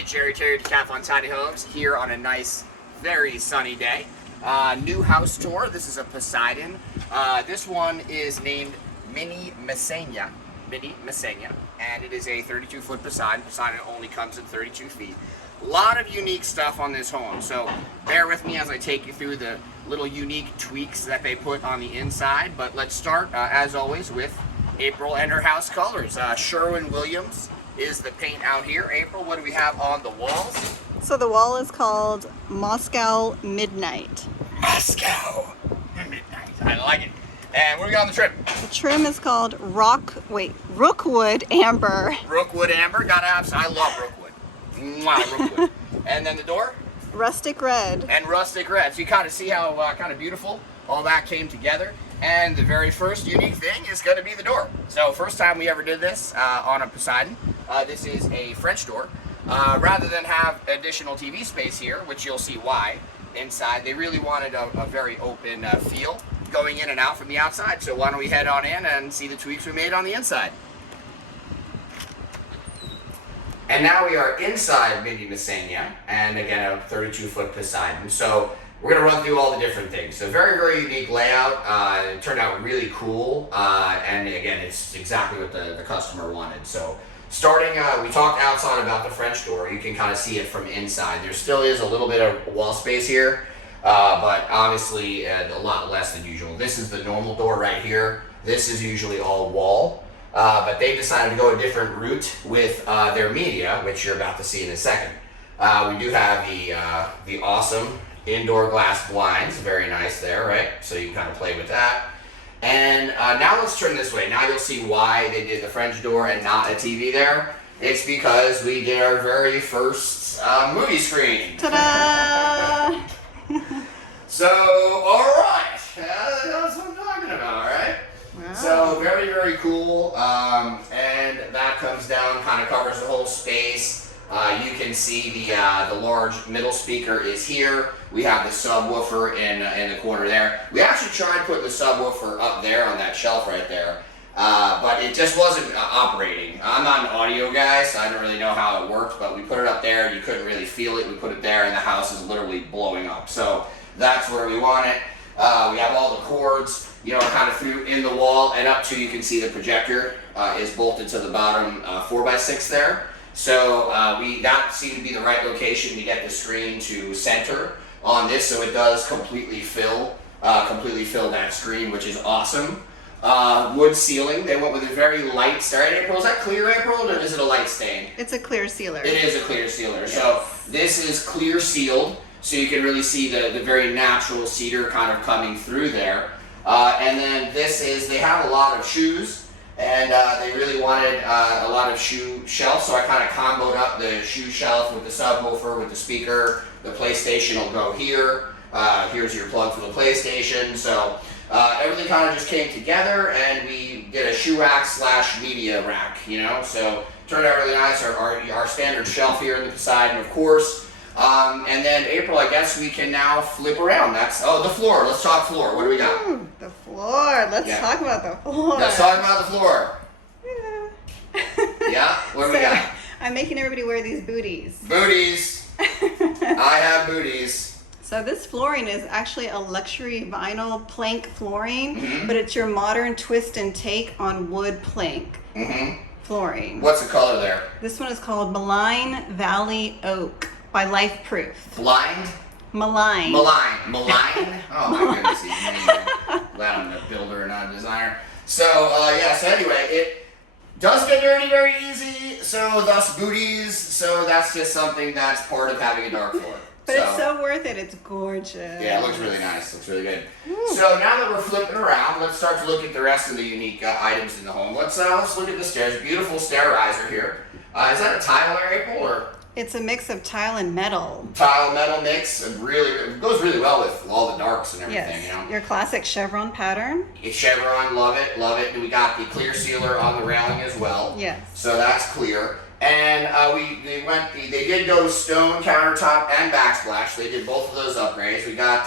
Hey, Jerry Terry, Decathlon Tiny Homes, here on a nice, very sunny day. New house tour. This is a Poseidon. This one is named Messenia, and it is a 32-foot Poseidon. Poseidon only comes in 32 feet. A lot of unique stuff on this home, so bear with me as I take you through the little unique tweaks that they put on the inside. But let's start, as always, with April and her house colors. Sherwin-Williams is the paint out here. April, what do we have on the walls? So the wall is called Moscow Midnight. Moscow Midnight. I like it. And what do we got on the trim? The trim is called Rookwood Amber. Rookwood Amber. I love Rookwood. Mwah, Rookwood. And then the door? Rustic Red. And Rustic Red. So you kind of see how kind of beautiful all that came together. And the very first unique thing is going to be the door. So first time we ever did this on a Poseidon. This is a French door. Rather than have additional TV space here, which you'll see why inside, they really wanted a very open feel going in and out from the outside. So why don't we head on in and see the tweaks we made on the inside. And now we are inside Messenia, and again a 32-foot Poseidon. So we're going to run through all the different things. So very, very unique layout. It turned out really cool, and again, it's exactly what the customer wanted. So starting, we talked outside about the French door. You can kind of see it from inside. There still is a little bit of wall space here, but obviously a lot less than usual. This is the normal door right here. This is usually all wall, but they decided to go a different route with their media, which you're about to see in a second. We do have the awesome indoor glass blinds, very nice there, right? So you can kind of play with that. And now let's turn this way. Now you'll see why they did the French door and not a TV there. It's because we did our very first movie screen. Ta-da! So, all right, that's what I'm talking about, all right? Wow. So very, very cool, and that comes down, kind of covers the whole space. You can see the large middle speaker is here. We have the subwoofer in the corner there. We actually tried putting the subwoofer up there on that shelf right there, but it just wasn't operating. I'm not an audio guy, so I don't really know how it worked, but we put it up there and you couldn't really feel it. We put it there and the house is literally blowing up. So that's where we want it. We have all the cords, kind of through in the wall and up to, you can see the projector is bolted to the bottom 4x6 there. So that seemed to be the right location to get the screen to center on this, so it does completely fill that screen, which is awesome. Wood ceiling. They went with a very light stain. April, is that clear, April, or is it a light stain? It's a clear sealer. It is a clear sealer. Yes. So this is clear sealed, so you can really see the very natural cedar kind of coming through there. And then they have a lot of shoes. And they really wanted a lot of shoe shelves, so I kind of comboed up the shoe shelf with the subwoofer, with the speaker. The PlayStation will go here. Here's your plug for the PlayStation. So everything kind of just came together, and we did a shoe rack / media rack, So turned out really nice. Our standard shelf here in the Poseidon, of course. And then April, I guess we can now flip around. The floor. Let's talk floor. What do we got? The floor. Let's talk about the floor. Let's talk about the floor. Yeah. Yeah? What do we got? I'm making everybody wear these booties. Booties. I have booties. So this flooring is actually a luxury vinyl plank flooring, Mm-hmm. but it's your modern twist and take on wood plank Mm-hmm. flooring. What's the color there? This one is called Malign Valley Oak by Life Proof. Blind? Malign. Malign? Oh my goodness, he's amazing. Glad I'm a builder and not a designer. So, so anyway, it does get dirty very easy, so thus booties. So that's just something that's part of having a dark floor. But it's so worth it. It's gorgeous. Yeah, it looks really nice. Looks really good. So now that we're flipping around, let's start to look at the rest of the unique items in the home. Let's look at the stairs. Beautiful stair riser here. Is that a tile there, April, or? It's a mix of tile and metal. Tile metal mix. It goes really well with all the darks and everything. Yes. Your classic chevron pattern. It's chevron, love it, love it. We got the clear sealer on the railing as well. Yes. So that's clear. And they did go stone countertop and backsplash. They did both of those upgrades. We got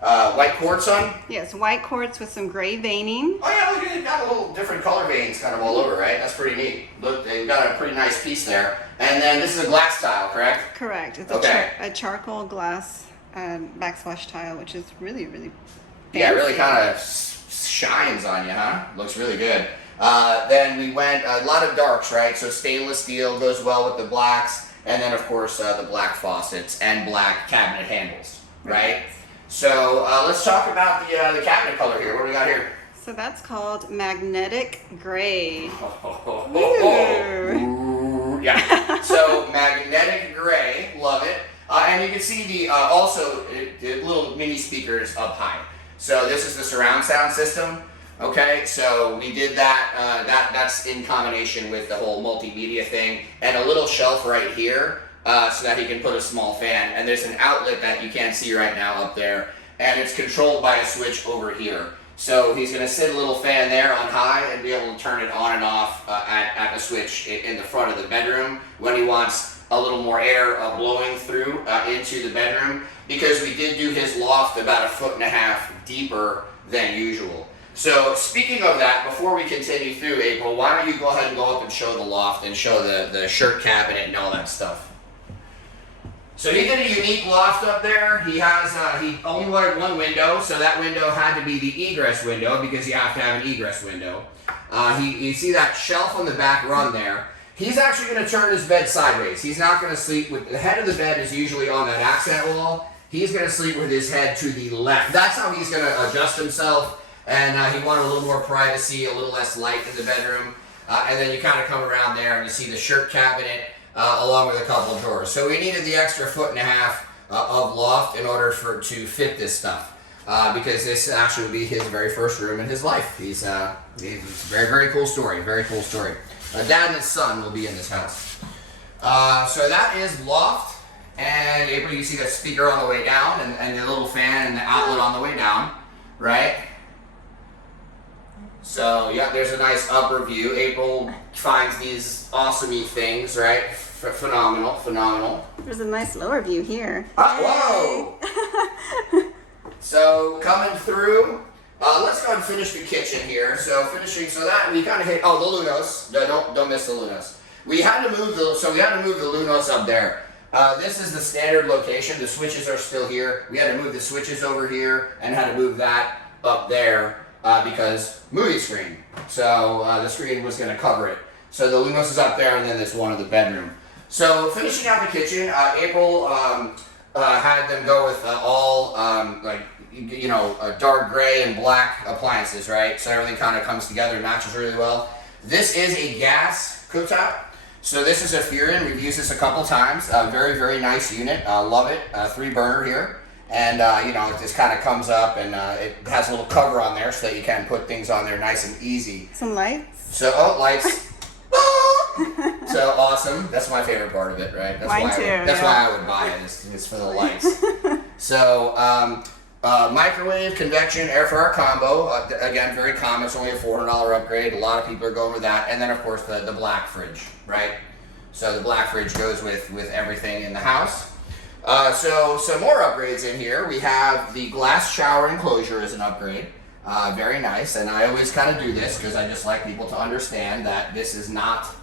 white quartz on. Yes, white quartz with some gray veining. Oh yeah, look at it, got a little different color veins kind of all over, right? That's pretty neat. Look, they've got a pretty nice piece there. And then this is a glass tile, correct? Correct. It's Okay. a charcoal glass backsplash tile, which is really, really fancy. Yeah, it really kind of shines on you, huh? Looks really good. Then we went a lot of darks, right? So stainless steel goes well with the blacks. And then, of course, the black faucets and black cabinet handles, right? So let's talk about the cabinet color here. What do we got here? So that's called magnetic gray. Ooh, yeah. So magnetic gray, love it. And you can see the also the little mini speakers up high. So this is the surround sound system. Okay, so we did that. That's in combination with the whole multimedia thing, and a little shelf right here, so that he can put a small fan. And there's an outlet that you can't see right now up there, and it's controlled by a switch over here. So he's going to sit a little fan there on high and be able to turn it on and off at the switch in the front of the bedroom when he wants a little more air blowing through into the bedroom, because we did do his loft about 1.5 feet deeper than usual. So speaking of that, before we continue through, April, why don't you go ahead and go up and show the loft and show the shirt cabinet and all that stuff. So he did a unique loft up there. He only wanted one window, so that window had to be the egress window because you have to have an egress window. You see that shelf on the back run there. He's actually going to turn his bed sideways. He's not going to sleep with the head of the bed is usually on that accent wall. He's going to sleep with his head to the left. That's how he's going to adjust himself. And he wanted a little more privacy, a little less light in the bedroom. And then you kind of come around there and you see the shirt cabinet along with a couple of drawers. So we needed the extra 1.5 feet of loft in order to fit this stuff. Because this actually would be his very first room in his life. It's a very, very cool story. Very coul story. Dad and his son will be in this house. So that is loft. And April, you see the speaker on the way down and the little fan and the outlet on the way down, right? So yeah, there's a nice upper view. April finds these awesome-y things, right? Phenomenal, phenomenal. There's a nice lower view here. Whoa! So coming through, let's go and finish the kitchen here. So that we kind of hit. Oh, the Lunos. No, don't miss the Lunos. We had to move the Lunos up there. This is the standard location. The switches are still here. We had to move the switches over here and had to move that up there. Because movie screen, so the screen was going to cover it. So the Lunos is up there, and then there's one in the bedroom. So finishing out the kitchen, April had them go with all dark gray and black appliances, right? So everything kind of comes together and matches really well. This is a gas cooktop. So this is a Furin. We've used this a couple times. Very, very nice unit. Love it. 3-burner here. And, it just kind of comes up and it has a little cover on there so that you can put things on there nice and easy. Some lights. So, lights. So awesome. That's my favorite part of it, right? That's Mine why I would buy it, is for the lights. So, microwave, convection, air fryer combo. Again, very common. It's only a $400 upgrade. A lot of people are going with that. And then, of course, the black fridge, right? So the black fridge goes with everything in the house. So some more upgrades in here. We have the glass shower enclosure as an upgrade. Very nice, and I always kind of do this because I just like people to understand that this is not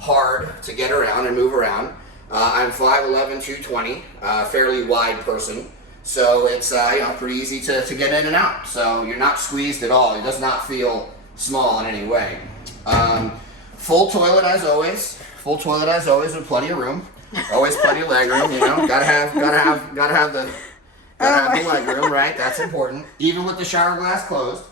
hard to get around and move around. I'm 5'11", 220, fairly wide person, so it's pretty easy to get in and out. So you're not squeezed at all. It does not feel small in any way. Full toilet as always. Full toilet as always with plenty of room. Always plenty of leg room, Gotta have the leg room, right? That's important. Even with the shower glass closed.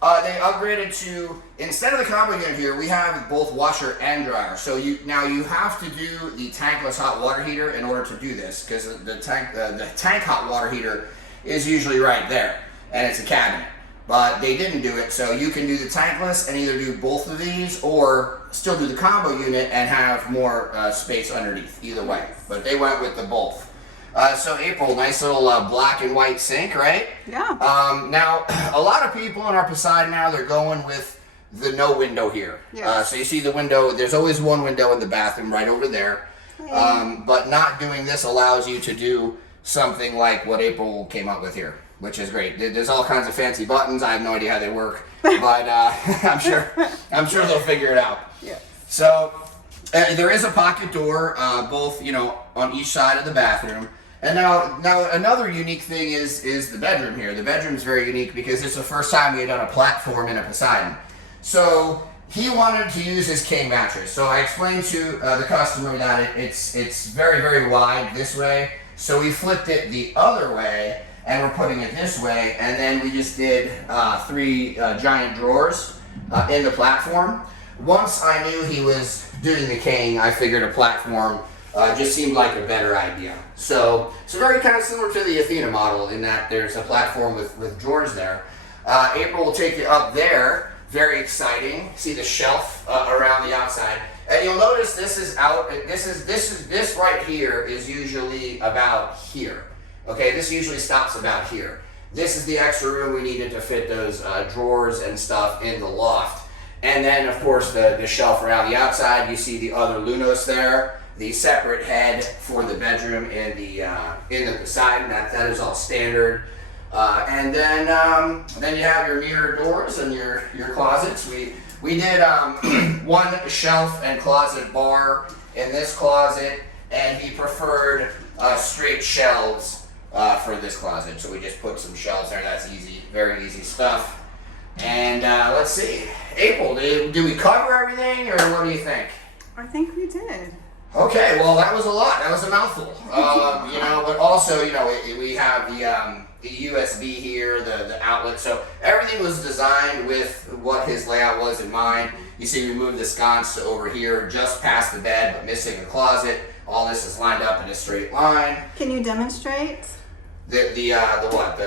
They upgraded to, instead of the combo unit here, we have both washer and dryer. So you have to do the tankless hot water heater in order to do this, because the tank hot water heater is usually right there, and it's a cabinet. But they didn't do it, so you can do the tankless and either do both of these or still do the combo unit and have more space underneath, either way. But they went with the both. So April, nice little black and white sink, right? Yeah. Now, a lot of people in our Poseidon now, they're going with the no window here. Yes. So you see the window, there's always one window in the bathroom right over there. But not doing this allows you to do something like what April came up with here. which is great. There's all kinds of fancy buttons. I have no idea how they work, but I'm sure they'll figure it out. Yeah. So there is a pocket door, both on each side of the bathroom. And now another unique thing is the bedroom here. The bedroom's very unique because it's the first time we had done a platform in a Poseidon. So he wanted to use his king mattress. So I explained to the customer that it's very, very wide this way. So we flipped it the other way, and we're putting it this way. And then we just did 3 giant drawers in the platform. Once I knew he was doing the king, I figured a platform just seemed like a better idea. So very kind of similar to the Athena model in that there's a platform with drawers there. April will take you up there. Very exciting. See the shelf around the outside, and you'll notice this is out. This right here is usually about here. Okay, this usually stops about here. This is the extra room we needed to fit those drawers and stuff in the loft. And then of course the shelf around the outside. You see the other Lunos there. The separate head for the bedroom in the Poseidon. That is all standard. And then you have your mirror doors and your closets. We did one shelf and closet bar in this closet, and he preferred straight shelves for this closet. So we just put some shelves there. That's easy, very easy stuff. And let's see, April, did we cover everything, or what do you think? I think we did. Okay, well that was a lot. That was a mouthful. But also we have the USB here, the outlet. So everything was designed with what his layout was in mind. You see, we moved the sconce to over here, just past the bed, but missing a closet. All this is lined up in a straight line. Can you demonstrate? The what?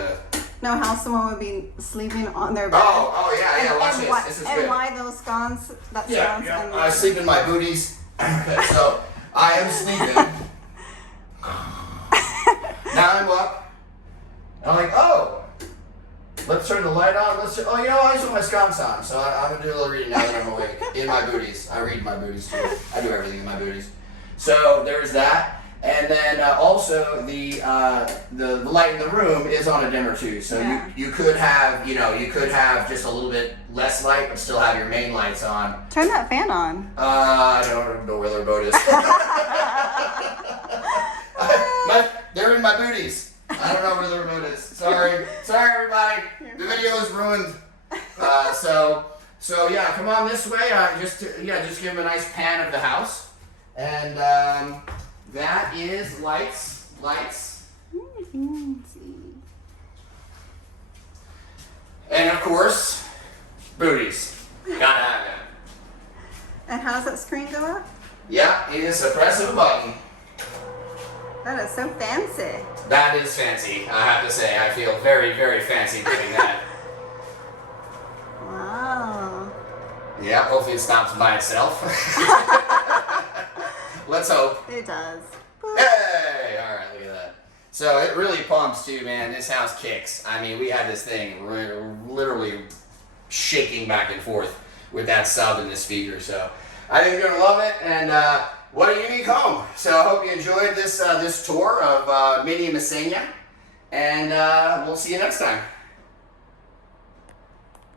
No, how someone would be sleeping on their bed. Oh yeah. Watch this. This is and good. why those sconce? Yeah. I sleep in my booties. Okay, so I am sleeping. Now I'm up. I'm like, oh, let's turn the light on. I just put my sconce on. So I'm gonna do a little reading now that I'm awake. In my booties. I read my booties too. I do everything in my booties. So there's that. And then also the light in the room is on a dimmer too. So yeah. you could have just a little bit less light, but still have your main lights on. Turn that fan on. I don't know where their boat is. They're in my booties. I don't know where the remote is. Sorry everybody. The video is ruined. So yeah, come on this way. Just give them a nice pan of the house, and that is lights. And of course, booties. Gotta have them. And how does that screen go up? Yeah, it is a press of a button. That is so fancy. That is fancy, I have to say. I feel very, very fancy doing that. Wow. Yeah, hopefully it stops by itself. Let's hope. It does. Hey! Alright, look at that. So it really pumps too, man. This house kicks. I mean, we had this thing literally shaking back and forth with that sub and the speaker. So I think you're going to love it. And what a unique home. So I hope you enjoyed this tour of mini Messenia. And we'll see you next time.